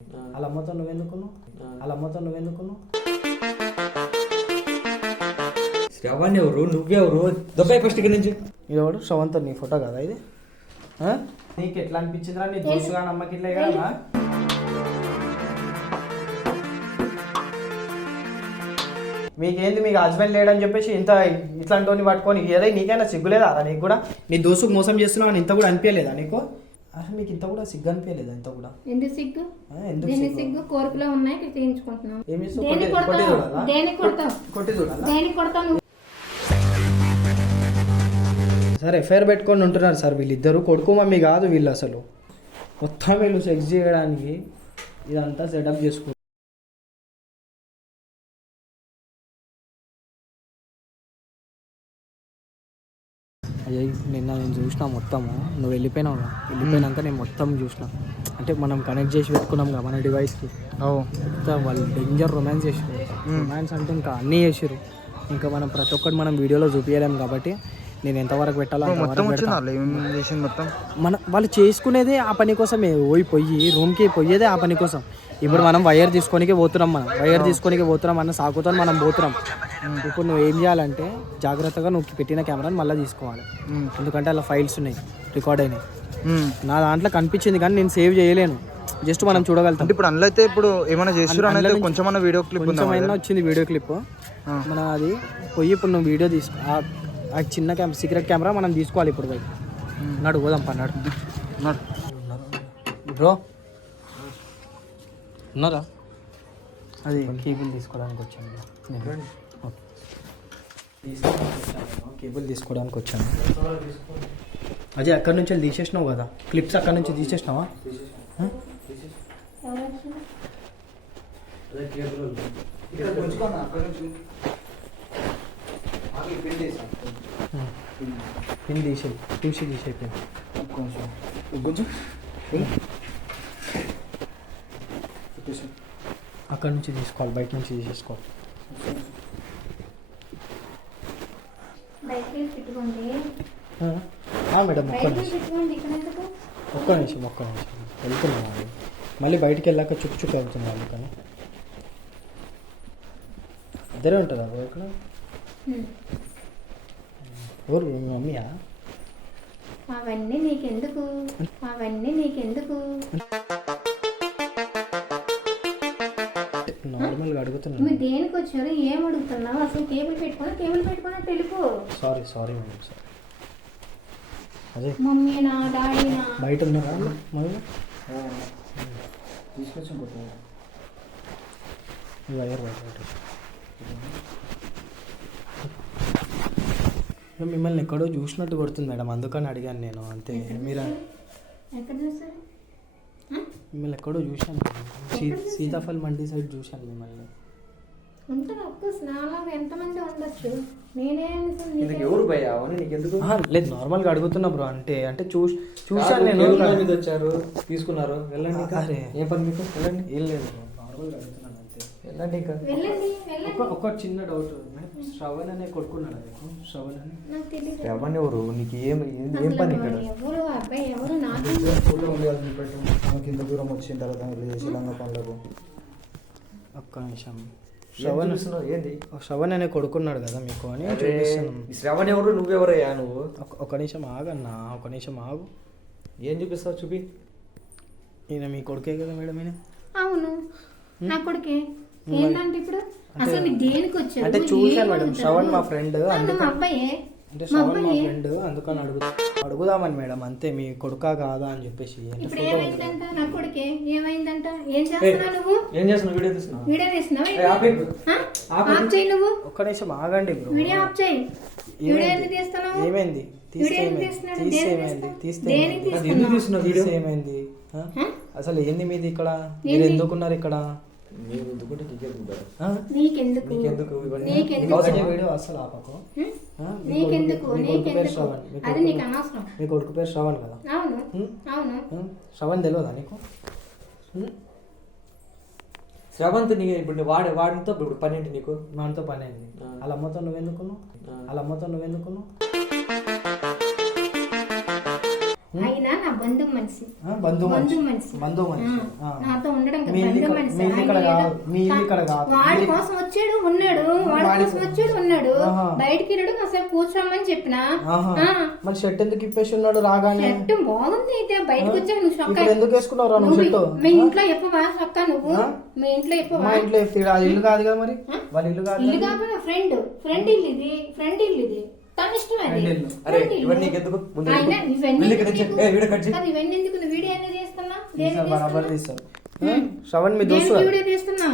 అలా అమ్మతో నువ్వెందుకున్నావు శ్రవణ్ ఎవరు నువ్వెవరు దొబ్బాయి ఫస్ట్ ఇక్కడ నుంచి ఇదోడు శ్రవంతో నీ ఫోటో కదా ఇది నీకు ఎట్లా అనిపించిందిరా నీ దోస్తుగా నమ్మకి ఇట్లా కదా మీకేంది మీకు హస్బెండ్ లేడని చెప్పేసి ఇంత ఇట్లాంటి పట్టుకొని ఏదై నీకైనా సిగ్గులేదా నీకు కూడా నీ దోస్తుకు మోసం చేస్తున్నావు అని ఇంత కూడా అనిపించలేదా నీకు అసలు మీకు ఇంత కూడా సిగ్గు అనిపించలేదా ఇంత కూడా ఎందుకు సిగ్గు ఎందుకు సిగ్గు కోరికలో ఉన్నాయి తీయించుకుంటున్నాం ఏమి కొడతావు సార్ ఎఫ్ఐఆర్ పెట్టుకొని ఉంటున్నారు సార్ వీళ్ళిద్దరు కొడుకు మమ్మీ కాదు వీళ్ళు అసలు మొత్తం వీళ్ళు సెక్స్ చేయడానికి ఇదంతా సెటప్ చేసుకుంటారు. అయ్యా నిన్న నేను చూసిన మొత్తము నువ్వు వెళ్ళిపోయినాక నేను మొత్తం చూసిన అంటే మనం కనెక్ట్ చేసి పెట్టుకున్నాం కదా మన డివైస్కి వాళ్ళు డేంజర్ రొమాన్స్ చేసారు రొమాన్స్ అంటే ఇంకా అన్నీ చేసారు ఇంకా మనం ప్రతి ఒక్కటి మనం వీడియోలో చూపించలేము కాబట్టి నేను ఎంతవరకు పెట్టాలో మన వాళ్ళు చేసుకునేదే ఆ పని కోసమే పోయి రూమ్కి పోయేదే ఆ పని కోసం. ఇప్పుడు మనం వైర్ తీసుకోనికే పోతున్నాం అన్న సాకుతో మనం పోతున్నాం. ఇప్పుడు నువ్వు ఏం చేయాలంటే జాగ్రత్తగా నువ్వు పెట్టిన కెమెరాని మళ్ళీ తీసుకోవాలి, ఎందుకంటే అలా ఫైల్స్ ఉన్నాయి రికార్డ్ అయినాయి. నా దాంట్లో కనిపించింది కానీ నేను సేవ్ చేయలేను, జస్ట్ మనం చూడగలుగుతాం. ఇప్పుడు అందులో అయితే ఇప్పుడు ఏమైనా చేస్తున్నా కొంచెం వీడియో క్లిప్ వచ్చింది వీడియో క్లిప్ మన అది పోయి ఇప్పుడు నువ్వు వీడియో తీసుకో ఆ చిన్న సీక్రెట్ కెమెరా మనం తీసుకోవాలి ఇప్పుడు పోయి. నడు పోదాం పన్నాడు బ్రో ఉన్నారా? అది కేబుల్ తీసుకోవడానికి వచ్చాను కేబుల్ తీసుకోవడానికి వచ్చాను. అదే అక్కడి నుంచి వెళ్ళి తీసేసినావు కదా క్లిప్స్, అక్కడి నుంచి తీసేసినావా? పిన్ తీసేయి కొంచెం అక్కడి నుంచి తీసుకోవాలి, బయట నుంచి తీసేసుకోవాలి. మేడం ఒక్క నిమిషం వెళ్తున్నాను, మళ్ళీ బయటికి వెళ్ళాక చుట్టూ వెళ్తున్నాను. కానీ ఇద్దరే ఉంటుందా ఇక్కడ? ఎవరు మీ మమ్మీయా? అవన్నీ నీకెందుకు నార్మల్గా అడుగుతున్నాను. మీరు దేనికి వచ్చారు, ఏం అడుగుతున్నావు? అసలు కేబుల్ పెట్టుకుని తెలుపు. Sorry madam. సార్ అదే మమ్మీనా డాడీనా బయట ఉన్నారా? మమ్మీ తీసుకొచ్చి వైర్ మిమ్మల్ని ఎక్కడో చూసినట్టు కొడుతుంది మేడం, అందుకని అడిగాను నేను అంతే. మీరు మిమ్మల్ని ఎక్కడో చూశాను, సీతాఫల్ మండి సైడ్ చూశాను మిమ్మల్ని. లేదు నార్మల్గా అడుగుతున్నా బ్రో, అంటే చూశాను నేను. వచ్చారు తీసుకున్నారు, వెళ్ళండి. ఏ పని మీకు? వెళ్ళండి. ఏం లేదు నార్మల్గా అడుగుతున్నాను అంతే, వెళ్ళండి. ఇంకా ఒక చిన్న డౌట్, శ్రవణ్ అనే కొడుకున్నాడు మీకు? శ్రవణ్ ఎవరు? నీకు ఏం పని ఇక్కడ? కింద దూరం వచ్చిన తర్వాత శ్రీలంక పనులకు. ఒక్క నిమిషం, శ్రవణ్ అనే కొడుకున్నాడు కదా మీకు అని చూపిస్తున్నాను. శ్రవణ్ ఎవరు? నువ్వెవరయ్యా నువ్వు? ఒక నిమిషం ఆగన్నా, ఒక నిమిషం ఆగు. ఏం చూపిస్తావు? చూపి. ఈయన మీ కొడుకే కదా మేడం? ఈయన అవును నా కొడుకే. ఏంటంటే ఇప్పుడు అసలు మీరు దేనికి వచ్చారు? అంటే చూశాను మేడం, శ్రవణ్ మా ఫ్రెండ్, అబ్బాయే అంటే శ్రవణ్ మా ఫ్రెండ్, అందుకని అడుగుదామని మేడం అంతే. మీ కొడుకా కాదా అని చెప్పేసి. ఇప్పుడు ఏమైందంట నా కొడుకే? ఏమైందంట? ఏం చేస్తున్నావు నువ్వు? ఏం చేస్తున్నావు? వీడియో తీస్తున్నావు? ఆఫ్ చేయి నువ్వు. ఒక్క నిమిషం ఆగండి బ్రో, వీడియో ఆఫ్ చేయి. వీడియో ఎందుకు తీస్తున్నావు? ఏమైంది? ఏమైంది? అసలు ఏంది మీది ఇక్కడ? మీరు ఎందుకున్నారు ఇక్కడ? వీడియో అసలు ఆపకు. మీ కొడుకు పేరు శ్రవణ్ కదా? శ్రవణ్ తెలియదా నీకు? శ్రవంత్ నీకు ఇప్పుడు వాడితో ఇప్పుడు పని ఏంటి నీకు? వాడితో పని అయింది. వాళ్ళ అమ్మతో నువ్వెందుకున్నావు? అయినా నా నా బంధువు మనిషి బంధువు బంధువు మనిషి బంధువు మనిషి. నాతో ఉండడం మీ ఇల్లు ఇక్కడ- మీ ఇల్లు ఇక్కడ కాదు, మీ ఇల్లు ఇక్కడ కాదు. వాడి కోసం వచ్చాడు ఉన్నాడు, వాడి కోసం వచ్చాడు ఉన్నాడు. బయటికి వెళ్ళాడు, కాసేపు కూర్చోమని చెప్పిన. మరి షర్ట్ ఎందుకు ఇప్పేసి ఉన్నాడు రాగానే? షర్ట్ బాగుంది అయితే బయటకు వచ్చావు నువ్వు షొక్క. ఇప్పుడు ఎందుకు వేసుకున్నావు నువ్వు షర్ట్? మీ ఇంట్లో చెప్పవా షొక్క నువ్వు? మీ ఇంట్లో చెప్పవా? మా ఇంట్లో చెప్తే అది ఇల్లు కాదు కదా, మరి వాళ్ళ ఇల్లు కాదు. ఇల్లు కాకపోయినా ఫ్రెండ్ ఫ్రెండ్ ఇల్లు ఇది, ఫ్రెండ్ ఇల్లు ఇది. తన ఇష్టం అది. అరే ఇవన్నీ నీకెందుకు? ముందు ఆయన ఇవన్నీ వెళ్ళి ఇక్కడ నుంచి. ఏ, వీడియో కట్ చేయి. అది ఇవన్నీ ఎందుకు? నువ్వు వీడియో ఎందుకు చేస్తున్నా? తీస్తారు, బరాబర్ తీస్తారు. శ్రవణ్ మీ దోస్తు దేనికి వీడియో తీస్తున్నా?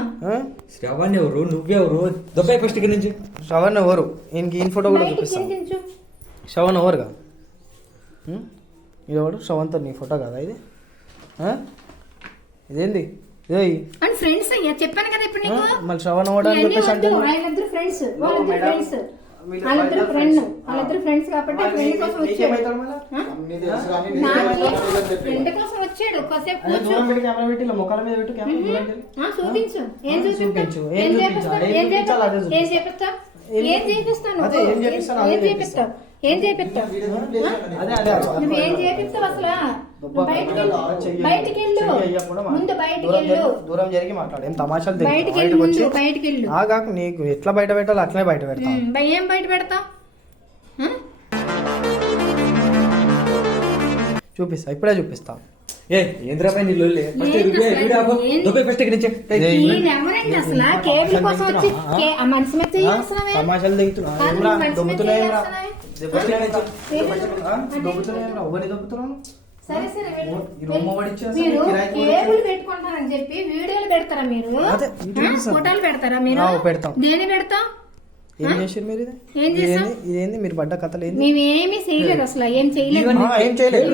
శ్రవణ్ ఎవరు నువ్వెవరు? దొబ్బాయి ఫస్ట్ ఇక్కడ నుంచి. శ్రవణ్ ఎవరు? ఈయన ఫోటో కూడా బయటికి చూపిస్తాను. చింతించు. శ్రవణ్ ఎవరుగా? ఇది ఎవడు? శ్రవణ్తో నీ ఫోటో కదా ఇది? ఇదేంది? అండ్ ఫ్రెండ్స్ అయ్యా చెప్పాను కదా ఇప్పుడు నీకు. మళ్ళీ శ్రవణ్ ఎవడు అని చెప్పేసి అంటే వాళ్ళిద్దరు ఫ్రెండ్స్, వాళ్ళిద్దరు ఫ్రెండ్స్, వాళ్ళిద్దరు ఫ్రెండ్, వాళ్ళిద్దరు ఫ్రెండ్స్ కాబట్టి ఫ్రెండ్ కోసం వచ్చాడు. ఫ్రెండ్ కోసం వచ్చాడు. కాసేపు కూర్చో. కెమెరా పెట్టి ఇలా ముఖాల మీద పెట్టు. కెమెరా చూపించు. ఏం చూపించు. చూపించు? ఏం చేపిస్తావు? ఏం చేపిస్తావు? ఏం చేపిస్తావు? నువ్వు ఏం చేపిస్తావు? ఏం చేపిస్తావు? నువ్వు ఏం చేపిస్తావు అసలు? బయటికి వెళ్ళు, బయటికి వెళ్ళు, ముందు బయటికి వెళ్ళు. దూరం జరిగి మాట్లాడు. ఏం తమాషాలు బయటికి వెళ్ళు, ముందు బయటికి వెళ్ళు. కాకు నీకు ఎట్లా బయట పెట్టాలో అట్లనే బయట పెడతా. ఏం బయట పెడతావు? చూపిస్తా, ఇప్పుడే చూపిస్తా. ఏ ఏంద్రా పై నీ లొల్లి? ఫస్ట్ వీడియో ఆపు. దొబ్బాయి ఫస్ట్ ఇక్కడ నుంచి. ఎవరండి అసలు కేబుల్ కోసం వచ్చి ఆ మనిషి మీద చేస్తున్నావే? తమాషాలు దిగుతున్నా దొబ్బుతున్నాయేమరా? దొబ్బుతున్నాను. సరే సరే వెళ్ళు. మీరు కేబుల్ పెట్టుకుంటారని చెప్పి వీడియోలు పెడతారా మీరు? ఫోటోలు పెడతారా మీరు? పెడతాం. దేని పెడతాం? ఏం చేసారు మీరు? ఏం చేసాం? ఇదేంది మీరు పడ్డ కథలు? ఏంది? మేమేమి చేయలేదు అసలు. ఏం చేయలేదు. ఏం చేయలేదు.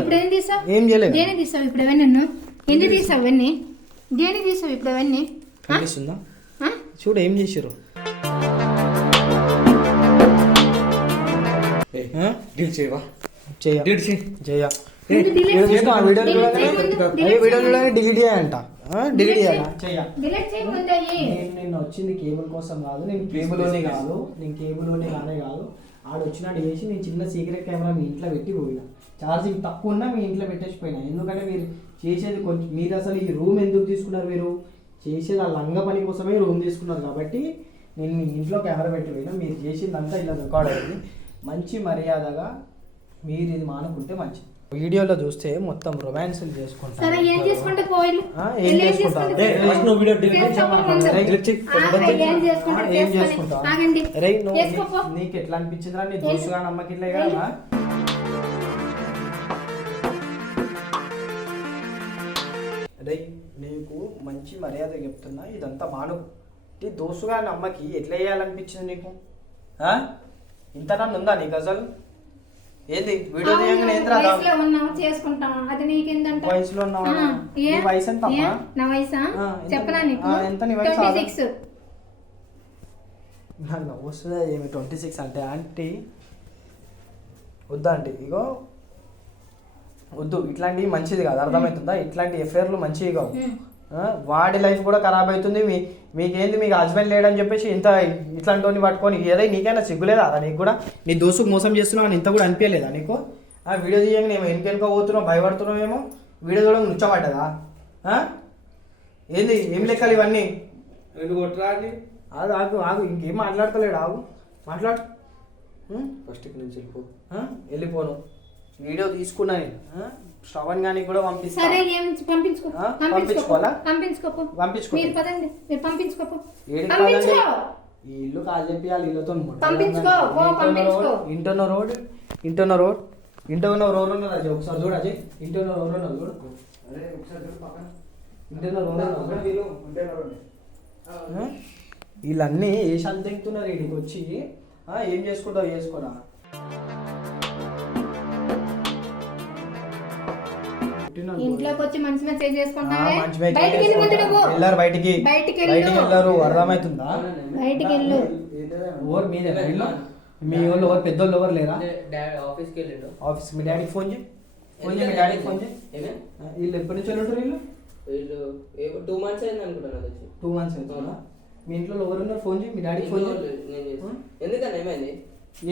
ఇప్పుడు ఏం తీసావు? ఏం చేయలేదు. దేని తీసావు ఇప్పుడు అవన్నీ? నన్ను ఎందుకు తీసావు ఇవన్నీ? దేని తీసావు ఇప్పుడు అవన్నీ? కనిపిస్తుందా? చూడు ఏం చేసారు. డీల్ చేయవా? చెయ్య డీల్ చేయి. చెయ్య Delete డిలీట్ చేయంట. డిలీట్ చేయాలా? చెయ్య. డిలీట్ చేయముందే. నేను వచ్చింది కేబుల్ కోసం కాదు. నేను కేబుల్లోనే కాదు. నేను కేబుల్లోనే కానే కాదు. ఆడు వచ్చినట్టు చేసి నేను చిన్న సీక్రెట్ కెమెరా మీ ఇంట్లో పెట్టి పోయినా. ఛార్జింగ్ తక్కువ ఉన్నా మీ ఇంట్లో పెట్టేసి పోయినా. ఎందుకంటే మీరు చేసేది కొంచెం, మీరు అసలు ఈ రూమ్ ఎందుకు తీసుకున్నారు? మీరు చేసేది ఆ లంగ పని కోసమే రూమ్ తీసుకున్నారు కాబట్టి నేను మీ ఇంట్లో కెమెరా పెట్టి పోయినా. మీరు చేసిందంతా ఇలా రికార్డ్ అయింది. మంచి మర్యాదగా మీరు ఇది మానుకుంటే మంచిది. వీడియోలో చూస్తే మొత్తం రొమాన్స్ చేసుకుంటారు. సరే ఏం చేసుకుంటే పోయిలు? ఏం చేసుకుంటారు? ఫస్ట్ నువ్వు వీడియో డిలీట్ చేయి. ఏం చేసుకుంటావు? ఆగండి. చేసుకోపో. నీకు ఎట్లా అనిపించిందిరా? నీ దోస్తుగా నమ్మకి ఇట్లే కదా? రే నీకు మంచి మర్యాద చెప్తున్నా, ఇదంతా మాను. దోస్తుగా నమ్మకి ఎట్లా వేయాలనిపించింది నీకు? ఇంత నన్ను ఉందా నీకు అసలు? ఏంది వీడియో తీయంగానే ఏంద్రా? వయసులో ఉన్నావు చేసుకుంటాం, అది నీకెందంట? వయసులో ఉన్నావా? నీ వయసు ఎంత? నా వయసా చెప్పనా నీకు? ఎంత నీ వయసు? 26. నన్ను వస్తుందా ఏమి 26 అంటే? ఆంటీ వద్దా ఆంటీ? ఇగో వద్దు, ఇట్లాంటివి మంచిది కాదు, అర్థమవుతుందా? ఇట్లాంటి ఎఫ్ఐఆర్లు మంచివి కావు. వాడి లైఫ్ కూడా ఖరాబ్ అవుతుంది. మీకేంది, మీకు హస్బెండ్ లేడని చెప్పేసి ఇంత ఇట్లాంటి వాడిని పట్టుకొని ఏదై నీకైనా సిగ్గులేదా? అదా నీకు కూడా? నీ దోస్తుకు మోసం చేస్తున్నావు అని ఇంత కూడా అనిపించలేదా నీకు? వీడియో తీయంగా నేను వెనుక పోతున్నావు, భయపడుతున్నావేమో. వీడియో చూడడం నుంచోబడ్డదా? ఏంది ఏం లెక్కలు ఇవన్నీ? ఆగు ఆగు ఆగు, ఇంకేం మాట్లాడతలేడు. ఆగు, మాట్లాడు. ఫస్ట్ ఇక్కడ నుంచి వెళ్ళిపో. వెళ్ళిపోను. వీడియో తీసుకున్నా నేను. శ్రవణ్ గాని కూడా పంపిస్తా. సరే ఏం పంపించుకో. పంపించుకోవాలా? పంపించుకోపో. పంపించుకో. మీరు పదండి, మీరు పంపించుకోపో. ఈ ఇల్లు కాదు చెప్పి వాళ్ళ ఇల్లుతో పంపించుకో. ఇంటర్నో రోడ్ ఇంటర్నో రోడ్ ఇంటర్నో రోడ్ ఉన్నది. అది ఒకసారి చూడు అజయ్. ఇంటర్నో రోడ్ ఉన్నది చూడు. అరే ఒకసారి చూడు పక్కన. ఇంటర్నో రోడ్ వీళ్ళన్నీ ఏషాలు తెగుతున్నారు. వీడికి వచ్చి ఏం చేసుకుంటావు చేసుకోరా. ఇంట్లోకి వచ్చి మంచి మెసేజ్ చేసుకుంటావే. వెళ్ళారు బయటికి. వెళ్ళారు, అర్థమవుతుందా? బయటికి వెళ్ళు. ఓవర్ మీదేనా ఇల్లు? మీ వాళ్ళు ఎవరు పెద్దోళ్ళు ఎవరు లేరా? ఆఫీస్కి వెళ్ళాడు. ఆఫీస్ మీ డాడీకి ఫోన్ చేయి. ఫోన్ చేయి, మీ డాడీకి ఫోన్ చేయి. వీళ్ళు ఎప్పటి నుంచి ఉంటారు? వీళ్ళు 2 months అయింది అనుకుంటున్నాను. 2 months అవుతుందా? మీ ఇంట్లో ఎవరున్నారు? ఫోన్ చేయి, మీ డాడీకి ఫోన్ చేయి. ఎందుకని ఏమైంది?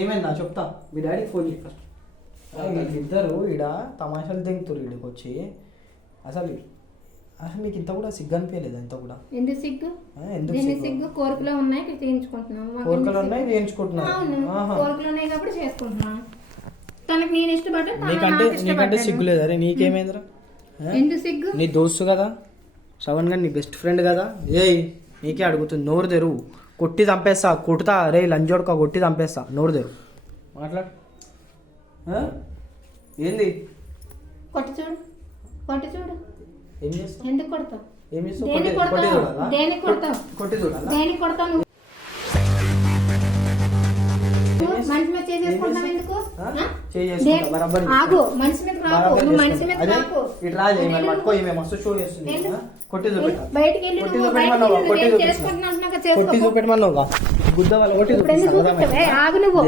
ఏమైందా చెప్తా. మీ డాడీకి ఫోన్ చేయి ఫస్ట్. వీళ్ళిద్దరు ఈడ తమాషాలు దిగుతారు వీడికి వచ్చి. అసలు అసలు మీకు ఇంత కూడా సిగ్గు అనిపించలేదు అంత కూడా? ఎందుకు సిగ్గు? ఎందుకు దీని సిగ్గు? కోరికలో ఉన్నాయి చేయించుకుంటున్నాము. కోరికలు ఉన్నాయి చేయించుకుంటున్నాను. కోరికలు ఉన్నాయి కాబట్టి చేసుకుంటున్నాను. తనకి నేను ఇష్టపడ్డా, నీకంటే సిగ్గు లేదు? అరే నీకేమైందిరా? ఎందుకు సిగ్గు? నీ దోస్తు కదా శ్రవణ్ గారు, నీ బెస్ట్ ఫ్రెండ్ కదా. ఏయ్ నీకే అడుగుతుంది, నోరు తెరువు, కొట్టి చంపేస్తా, కొట్టుతా. రే లంజోడుక కొట్టి చంపేస్తా, నోరు తెరువు, మాట్లాడు. ఏంది? కొట్టి చూడు, కొట్టి చూడు. ఏం చేస్తావు? ఎందుకు కొడతావు? ఏం చేస్తావు? దేనికి కొడతావు? దేనికి కొడతావు? కొట్టి చూడాలా? దేనికి కొడతావు? నువ్వు మనిషి మీద చేసుకుంటావు ఎందుకు? ఆగు, మనిషి మీద రాకు, నువ్వు మనిషి మీద రాకు. బయటికి వెళ్ళి నువ్వు చేసుకుంటున్నా చూపెట్టమన్నావుగా గుద్ద వాళ్ళ కొట్టి చూపిస్తావా? ఆగు, నువ్వు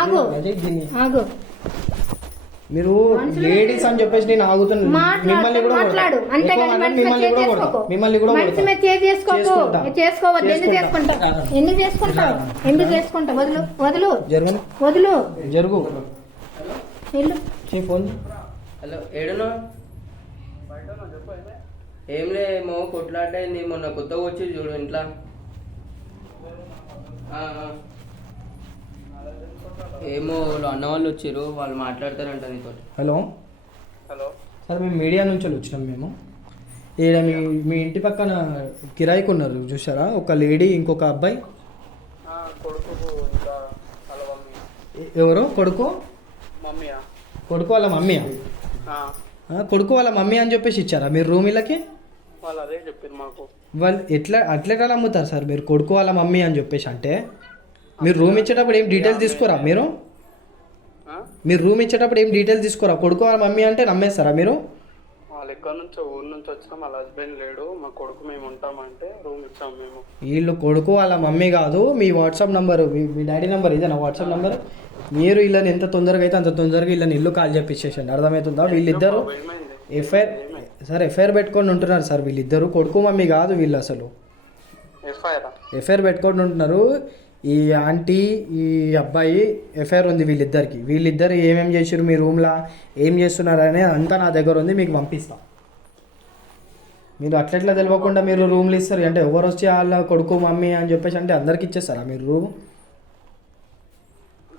ఆగు, ఆగు. మీరు లేడీస్ అని చెప్పేసి నేను ఆగుతున్నాను. మిమ్మల్ని కూడా మాట్లాడు, మిమ్మల్ని కూడా చేసుకోవద్దు. ఎందుకు చేసుకుంటావు? ఎందుకు చేసుకుంటావు? ఎందుకు చేసుకుంటావు? వదులు, వదులు, వదులు, జరుగు. వెళ్ళు. ఫోన్. హలో, ఏడునో? ఏం లేమో కొట్లాటైంది మొన్న కొత్తగా వచ్చి చూడు ఇంట్లో. ఏమో వాళ్ళు అన్న వాళ్ళు వచ్చారు, వాళ్ళు మాట్లాడతారంట నీతో. హలో హలో సార్, మేము మీడియా నుంచి వచ్చినాం. మేము ఈడ మీ ఇంటి పక్కన కిరాయికి ఉన్నారు చూసారా, ఒక లేడీ ఇంకొక అబ్బాయి. కొడుకు ఇంకా వాళ్ళ మమ్మీ. ఎవరు? కొడుకు మమ్మీయా? కొడుకు వాళ్ళ మమ్మీయా? కొడుకు వాళ్ళ మమ్మీ అని చెప్పేసి ఇచ్చారా మీరు రూమ్ ఇళ్ళకి? వాళ్ళు అదే చెప్పారు మాకు. వాళ్ళు ఎట్లా అమ్ముతారు సార్ మీరు కొడుకు వాళ్ళ మమ్మీ అని చెప్పేసి? అంటే మీరు రూమ్ ఇచ్చేటప్పుడు ఏం డీటెయిల్స్ తీసుకోరా? మీరు రూమ్ ఇచ్చేటప్పుడు ఏం డీటెయిల్స్ తీసుకోరా? కొడుకు వాళ్ళ మమ్మీ అంటే నమ్మేస్తారా మీరు? వాళ్ళు ఎక్కడి నుంచో ఊరు నుంచి వచ్చినాం, వాళ్ళ హస్బెండ్ లేడు, మా కొడుకు మేము ఉంటామంటే రూమ్ ఇచ్చాం మేము. వీళ్ళు కొడుకు వాళ్ళ మమ్మీ కాదు. మీ వాట్సాప్ నంబర్, మీ డాడీ నెంబర్ ఇదేనా వాట్సాప్ నెంబర్? మీరు వీళ్ళని ఎంత తొందరగా అయితే అంత తొందరగా వీళ్ళని ఇల్లు కాల్ చేపించేసండి, అర్థమవుతుందా? వీళ్ళిద్దరు ఎఫ్ఐఆర్ పెట్టుకొని ఉంటున్నారు సార్. వీళ్ళిద్దరు కొడుకు మమ్మీ కాదు వీళ్ళు, అసలు ఎఫ్ఐఆర్ పెట్టుకొని ఉంటున్నారు. ఈ ఆంటీ ఈ అబ్బాయి ఎఫ్ఐఆర్ ఉంది వీళ్ళిద్దరికి. వీళ్ళిద్దరు ఏమేమి చేసారు మీ రూమ్లో, ఏం చేస్తున్నారు అనేది అంతా నా దగ్గర ఉంది, మీకు పంపిస్తా. మీరు అట్లెట్లా తెలియకుండా మీరు రూమ్లు ఇస్తారు అంటే ఎవరు వచ్చి వాళ్ళ కొడుకు మమ్మీ అని చెప్పేసి అంటే అందరికి ఇచ్చేస్తారా మీరు రూమ్?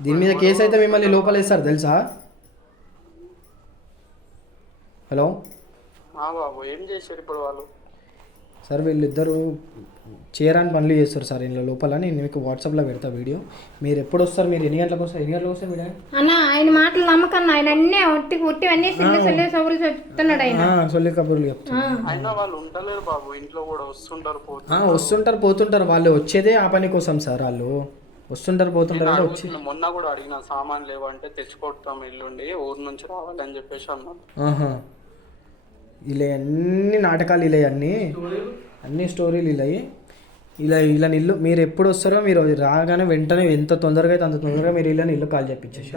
దీని మీద కేసు అయితే మిమ్మల్ని లోపల ఇస్తారు తెలుసా? హలో బాబు, ఏం చేశారు ఇప్పుడు వాళ్ళు? సార్ వీళ్ళిద్దరూ చేయరాని పనులు చేస్తారు సార్ ఇంట్లో లోపల. నేను మీకు వాట్సాప్లో పెడతా వీడియో. మీరు ఎప్పుడు వస్తారు? మీరు ఎన్ని గంటలకు వస్తారు? ఎన్ని గంటలకు వస్తారు వీడియో? అన్న ఆయన మాటలు నమ్మకన్నా, ఆయన అన్నీ ఒట్టి అన్నీ సొల్లి కబుర్లు చెప్తున్నాడు ఆయన. సొల్లి కబుర్లు చెప్తాను. అయినా వాళ్ళు ఉండలేరు బాబు, ఇంట్లో కూడా వస్తుంటారు పోతుంటారు. వాళ్ళు వచ్చేదే ఆ పని కోసం సార్. వాళ్ళు వస్తుంటారు పోతుంటారు అంటే వచ్చి. మొన్న కూడా అడిగిన సామాన్ లేవంటే తెచ్చుకోవటం ఎల్లుండి ఊరు నుంచి రావాలని చెప్పేసి అన్నాను. ఇలా అన్ని నాటకాలు ఇలా అన్ని స్టోరీలు ఇలా ఇల్లు మీరు ఎప్పుడు వస్తారో మీరు రాగానే వెంటనే ఎంత తొందరగా అయితే అంత తొందరగా మీరు ఇలా ఇల్లు కాల్ చేయించేసి.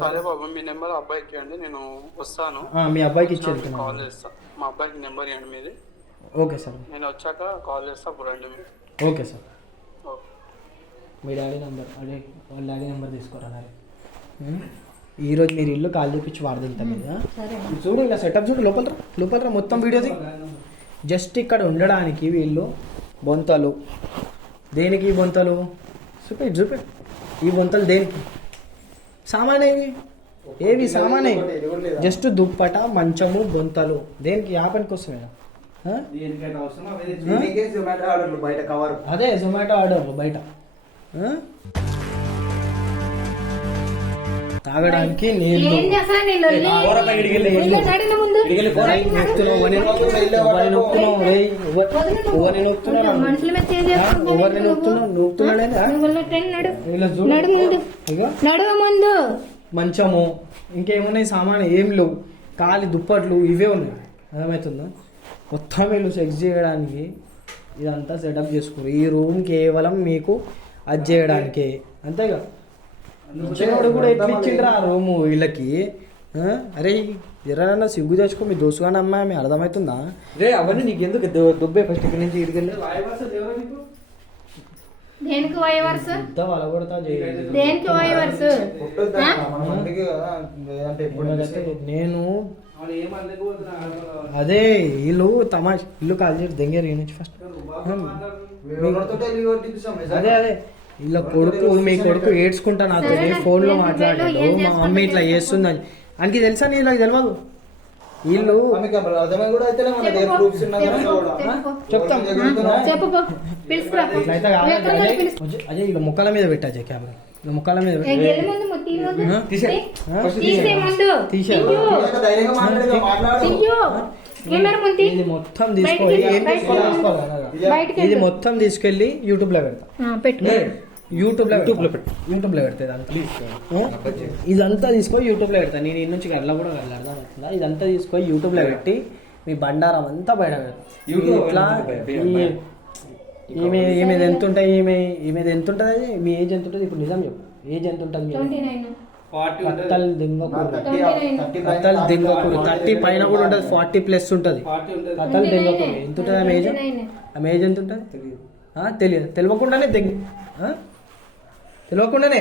సరే బాబు, మీ నెంబర్ అబ్బాయికి ఇవ్వండి, నేను వస్తాను. మీ అబ్బాయికి ఇచ్చేది కాల్ చేస్తా. మా అబ్బాయికి నెంబర్ ఇవ్వండి మీది. ఓకే సార్, నేను వచ్చాక కాల్ చేస్తా. రండి మీరు. Okay sir. మీ డాడీ నెంబర్, అదే వాళ్ళ డాడీ నెంబర్ తీసుకోరా. ఈరోజు మీరు ఇల్లు కాల్ చూపించి వాడదింటాం మీద చూడు. ఇలా సెటప్ చూడు, లోపల మొత్తం వీడియోది. జస్ట్ ఇక్కడ ఉండడానికి వీళ్ళు బొంతలు. దేనికి బొంతలు? చూపే ఈ బొంతలు దేనికి? సామాన్ ఏవి సామాన్? జస్ట్ దుప్పట, మంచము, బొంతలు. దేనికి? ఆ పనికి వస్తున్నాయి. అదే జొమాటో ఆర్డర్లు బయట తాగడానికి నీళ్ళు. మంచము, ఇంకేమున్నాయి సామాన్? ఏం లేవు. ఖాళీ దుప్పట్లు ఇవే ఉన్నాయి, అర్థమవుతుందా? మొత్తం వీళ్ళు సెక్స్ చేయడానికి ఇదంతా సెటప్ చేసుకోరు. ఈ రూమ్ కేవలం మీకు అది చేయడానికే, అంతేగా. ఇచ్చినోడు కూడా ఎట్లా ఇచ్చిండ్రా ఆ రూము వీళ్ళకి? అరే ఎర్రన్నా సిగ్గు తెచ్చుకో, మీ దోసుగానే అమ్మాయి మీ అర్థమవుతుందా? రే అవన్నీ నీకు ఎందుకు దుబ్బే ఫస్ట్ ఇక్కడి నుంచి ఇడికెళ్ళి. దేనికి వైవర్స్ పెద్ద వలగొడతా దేనికి వైవర్స్ కొట్టొద్దా మనం అందుకే కదా లేదంటే ఎప్పుడు నేను అదే ఇల్లు తమాష ఇల్లు కాల్ చేసి దెంగేరు నుంచి ఫస్ట్ అదే అదే ఇలా కొడుకు మీ కొడుకు ఏడ్చుకుంటా నాతో ఫోన్ లో మాట్లాడాడు మా మమ్మీ ఇట్లా చేస్తుందని ఆయనకి తెలుసా నీ ఇలా తెలియదు వీళ్ళు అర్థమై కూడా అయితే మన దగ్గర ప్రూఫ్స్ ఉన్నా కూడా చెప్తాం చెప్పుకో పిలుచుకురా ఇట్లయితే కాదు అజయ్ ఇలా ముక్కల మీద పెట్టా అజయ్ కెమెరా ఇలా ముక్కల మీద పెట్టు. వెళ్ళి ముందు ముత్తి ముందు తీసే ముందు తీసే ధైర్యంగా మాట్లాడు తీయో కెమెరా ముందు ఇది మొత్తం తీసుకొని ఏం తీసుకోవాలి బయటికి ఇది మొత్తం తీసుకెళ్లి యూట్యూబ్ లో పెడతా పెట్టు యూట్యూబ్ లో పెడతా ఇదంతా తీసుకొని యూట్యూబ్ లో పెడతా నేను ఈ నుంచి గల్లా కూడా అర్థమవుతుందా ఇదంతా తీసుకొని యూట్యూబ్ లో పెట్టి మీ బండారం అంతా బయట పెడతా ఇట్లా ఈమెది ఎంత ఉంటాయి ఈమెది ఎంత ఉంటుంది మీ ఏజ్ ఎంత ఉంటుంది ఇప్పుడు నిజం చెప్పు ఏజ్ ఎంత ఉంటుంది 29 కత్తలు దింగకూరు 30 పైన కూడా ఉంటుంది 40+ ఉంటుంది కత్తలు దింగకూరు ఎంత ఉంటుంది ఆమె ఏజ్ ఎంత ఉంటుంది తెలియదు తెలియకుండానే తెలియకుండానే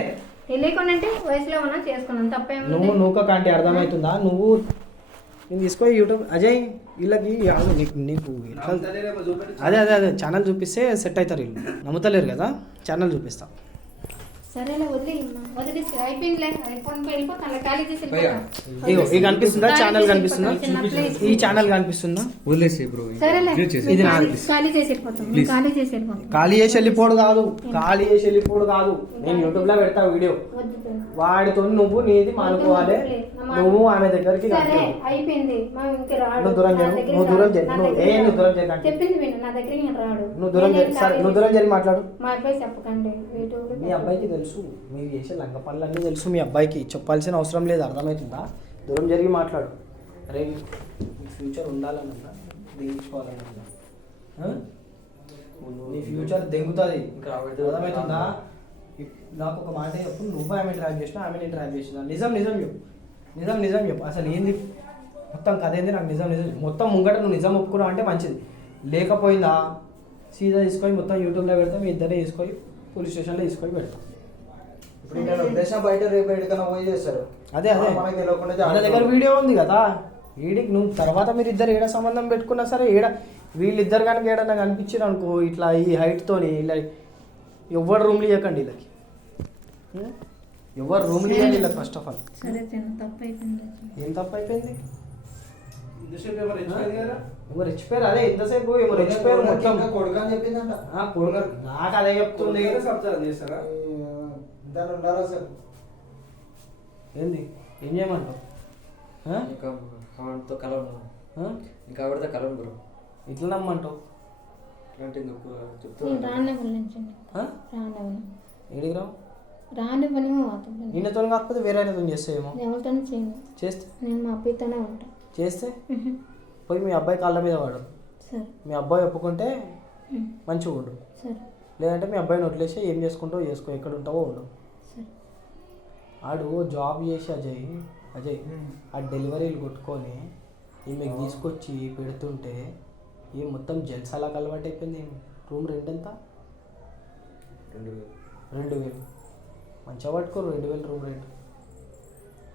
తెలియకుండా అంటే వయసులో ఉన్నా చేసుకున్నాను తప్పేం నువ్వు నూక కాంటి అర్థమవుతుందా నువ్వు నేను తీసుకో యూట్యూబ్ అజయ్ వీళ్ళకి నీకు అదే అదే అదే ఛానల్ చూపిస్తే సెట్ అవుతారు వీళ్ళు నమ్ముతలేరు కదా ఛానల్ చూపిస్తా సరేలే వదిలేసి అయిపోయిందిలే వెళ్ళిపోతా అలా ఖాళీ చేసి ఇగో ఇది కనిపిస్తుందా ఛానల్ కనిపిస్తుందా ఈ ఛానల్ కనిపిస్తుందా వదిలేసి బ్రో సరేలే ఇది నాది ఖాళీ చేసి వెళ్ళిపోతాం ఖాళీ చేసి వెళ్ళిపోతాం ఖాళీ చేసి వెళ్ళిపోడు కాదు నేను యూట్యూబ్ లో పెడతా వీడియో వాడితో నువ్వు నీది మానుకోవాలి నువ్వు ఆమె దగ్గరికి సరే అయిపోయింది నువ్వు దూరం చేయి చెప్పింది విను నా దగ్గరికి నేను రాడు నువ్వు దూరం చేయి మాట్లాడు మా అబ్బాయి చెప్పకండి మీ అబ్బాయికి తెలుసు మీరు చేసే లంగ పనులన్నీ తెలుసు మీ అబ్బాయికి చెప్పాల్సిన అవసరం లేదు అర్థమవుతుందా దూరం జరిగి మాట్లాడు అరే ఫ్యూచర్ ఉండాలన్నా దించుకోవాలన్నా నీ ఫ్యూచర్ దెంగుతుంది అర్థమవుతుందా నాకు ఒక మాట చెప్పు నువ్వు ఆమె ట్రాక్ చేసినా ఆమె ట్రాక్ చేసినా నిజం చెప్పు అసలు ఏంది మొత్తం కథ ఏంది నాకు నిజం మొత్తం ముంగట నువ్వు నిజం ఒప్పుకున్నావు అంటే మంచిది లేకపోయిందా సీదా తీసుకొని మొత్తం యూట్యూబ్లో పెడతాం మీ ఇద్దరే తీసుకొని పోలీస్ స్టేషన్లో తీసుకొని పెడతాం ఇప్పుడు ఇక్కడ ఉద్దేశం బయట రేపు ఎక్కడికైనా పోయి చేస్తారు అదే మనకి తెలియకుండా మన దగ్గర వీడియో ఉంది కదా వీడికి నువ్వు తర్వాత మీరు ఇద్దరు ఏడ సంబంధం పెట్టుకున్నా సరే వీళ్ళిద్దరు కనుక ఏడన్నా కనిపించారు అనుకో ఇట్లా ఈ హైట్తోని ఇలా ఎవరు రూమ్లు ఇవ్వకండి వీళ్ళకి ఎవరు రూమ్లు ఇవ్వండి వీళ్ళకి ఫస్ట్ ఆఫ్ ఆల్ ఏం తప్పు అయిపోయింది ఎవరు రెచ్చిపోయారు అదే ఎంతసేపు ఎవరు రెచ్చిపోయారు మొత్తం కొడుకు అని చెప్పిందంట నాకు అదే చెప్తుంది దాని ఉండాలి సార్ ఏంది ఏం చేయమంటావు ఇంకా ఆవిడతో కలవను ఇంకా ఆవిడతో కలవను బ్రో ఇట్లా నమ్మంటావు అంటే ఏడికి రావు రానివ్వని నిన్నతో కాకపోతే వేరే చేస్తాయేమో ఎవరితో చేయను చేస్తే నేను మా అబ్బాయితోనే ఉంటా చేస్తే పోయి మీ అబ్బాయి కాళ్ళ మీద వాడు సరే మీ అబ్బాయి ఒప్పుకుంటే మంచిగా ఉండు సరే లేదంటే మీ అబ్బాయిని వదిలేసి ఏం చేసుకుంటావో చేసుకో ఎక్కడ ఉంటావో ఉండు సరే ఆడు జాబ్ చేసి అజయ్ ఆ డెలివరీలు కొట్టుకొని ఈమెకు తీసుకొచ్చి పెడుతుంటే ఈ మొత్తం జల్సాలకు అలవాటు అయిపోయింది రూమ్ రెంట్ ఎంత 2000 మంచిగా పట్టుకోరు 2000 రూమ్ రెంట్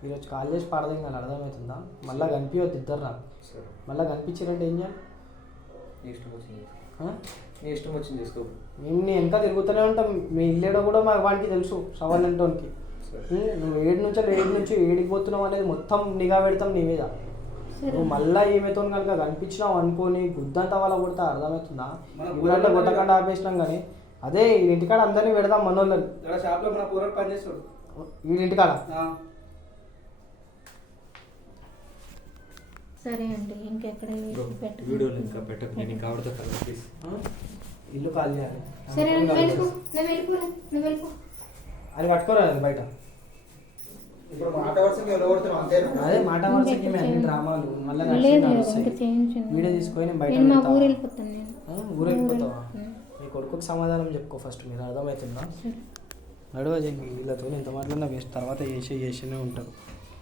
ఈరోజు కాల్ చేసి పాడదేం కానీ అర్థమవుతుందా మళ్ళీ కనిపించవద్దు ఇద్దరు నాకు మళ్ళీ కనిపించారంటే ఏం చేయాలి నీ ఇష్టం వచ్చింది చేసుకో మేము నీ వెనక తిరుగుతూనే ఉంటాం మీ ఇల్లేడో కూడా మాకు వాడికి తెలుసు సవాల్ అంటోనికి నువ్వు ఏడు నుంచి ఏడికి పోతున్నావు అనేది మొత్తం నిఘా పెడతాం నీ మీద నువ్వు మళ్ళీ ఈమెతో కనుక కనిపించినావు అనుకోని గుద్దంతా వాళ్ళ కొడతా అర్థమవుతుందా ఇప్పుడంటే కొట్టకుండా ఆపేసినాం కానీ అదే ఇంటికాడ అందరినీ పెడదాం మనోళ్ళని షాప్లో మన పూర్వం పనిచేస్తాడు వీడింటికాడ సరే అండి ఇంకెక్కడ వీడియోలు ఇంకా పెట్టకు నేను ఇంకా ఆవిడతో కలవ ప్లీజ్ ఇల్లు కాల్ చేయాలి సరే నువ్వు వెళ్ళిపో అది పట్టుకోరా అది బయట ఇప్పుడు మాట వరుసకి ఎవరు అంతే అదే మాట వరుసకి మేము అన్ని డ్రామాలు మళ్ళీ వీడియో తీసుకొని బయట ఊరు వెళ్ళిపోతాను నేను ఊరు వెళ్ళిపోతావా మీ కొడుకుకి సమాధానం చెప్పుకో ఫస్ట్ మీరు అర్థమవుతుందా నడువ వీళ్ళతో ఎంత మాట్లాడినా వేస్ట్ తర్వాత చేసేనే ఉంటారు